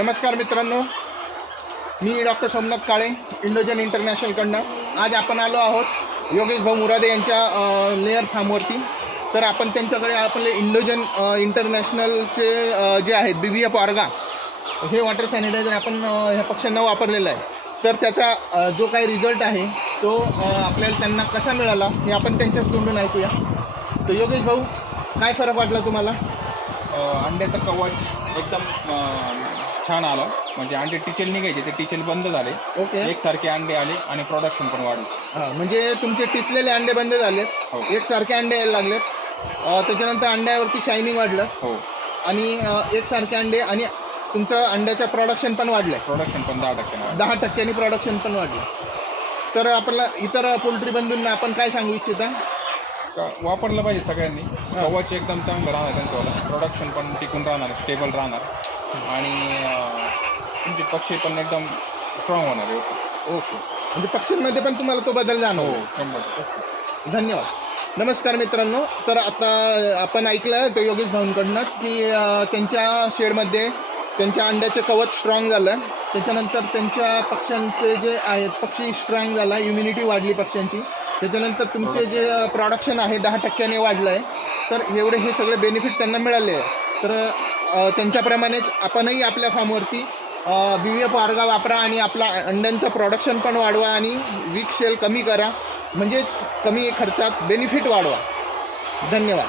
नमस्कार मित्रांनो, मी डॉक्टर सोमनाथ काळे इंडोजन इंटरनॅशनलकडनं. आज आपण आलो आहोत योगेश भाऊ मुरादे यांच्या लेअर फार्मवरती. तर आपण त्यांच्याकडे आपले इंडोजन इंटरनॅशनलचे जे आहेत BVF ऑर्गा हे वॉटर सॅनिटायझर आपण ह्या पक्ष्यांना वापरलेलं आहे. तर त्याचा जो काही रिझल्ट आहे तो आपल्याला त्यांना कसा मिळाला हे आपण त्यांच्याच तोंडून ऐकूया. तर योगेश भाऊ, काय फरक वाटला तुम्हाला? अंड्याचं कवच एकदम छान आलं. म्हणजे अंडे टिचेल निघायचे, ते टिचेल बंद झाले. ओके. एकसारखे अंडे आले आणि प्रोडक्शन पण वाढलं. हां, म्हणजे तुमचे टिचलेले अंडे बंद झाले, हो. एकसारखे अंडे यायला लागलेत. त्याच्यानंतर अंड्यावरती शायनिंग वाढलं हो, आणि एकसारखे अंडे आणि तुमचं अंड्याचं प्रोडक्शन पण वाढलं आहे. प्रोडक्शन पण 10% वाढलं. 10% प्रोडक्शन पण वाढलं. तर आपल्याला इतर पोल्ट्री बंधूंना आपण काय सांगू इच्छिता? वापरलं पाहिजे सगळ्यांनी. कवच एकदम चांगलं राहणार त्यांचं, प्रोडक्शन पण टिकून राहणार, स्टेबल राहणार आणि तुमचे पक्षी पण एकदम स्ट्रॉंग होणार आहे. ओके. म्हणजे पक्ष्यांमध्ये पण तुम्हाला तो बदल हो, जाणवतो. 100%. धन्यवाद. नमस्कार मित्रांनो, तर आता आपण ऐकलं तो योगेश भाऊंकडनं की त्यांच्या शेडमध्ये त्यांच्या अंड्याचं कवच स्ट्रॉंग झालं. त्याच्यानंतर त्यांच्या पक्ष्यांचे जे आहेत पक्षी स्ट्रॉंग झाला, इम्युनिटी वाढली पक्ष्यांची. त्याच्यानंतर तुमचे जे प्रोडक्शन आहे 10% वाढलं आहे. तर एवढे हे सगळे बेनिफिट त्यांना मिळाले आहे. तर त्यांच्याप्रमाणेच आपणही आपल्या फार्मवरती BVF ऑर्गा वापरा आणि आपला अंड्यांचं प्रोडक्शन पण वाढवा आणि वीक सेल कमी करा, म्हणजेच कमी खर्चात बेनिफिट वाढवा. धन्यवाद.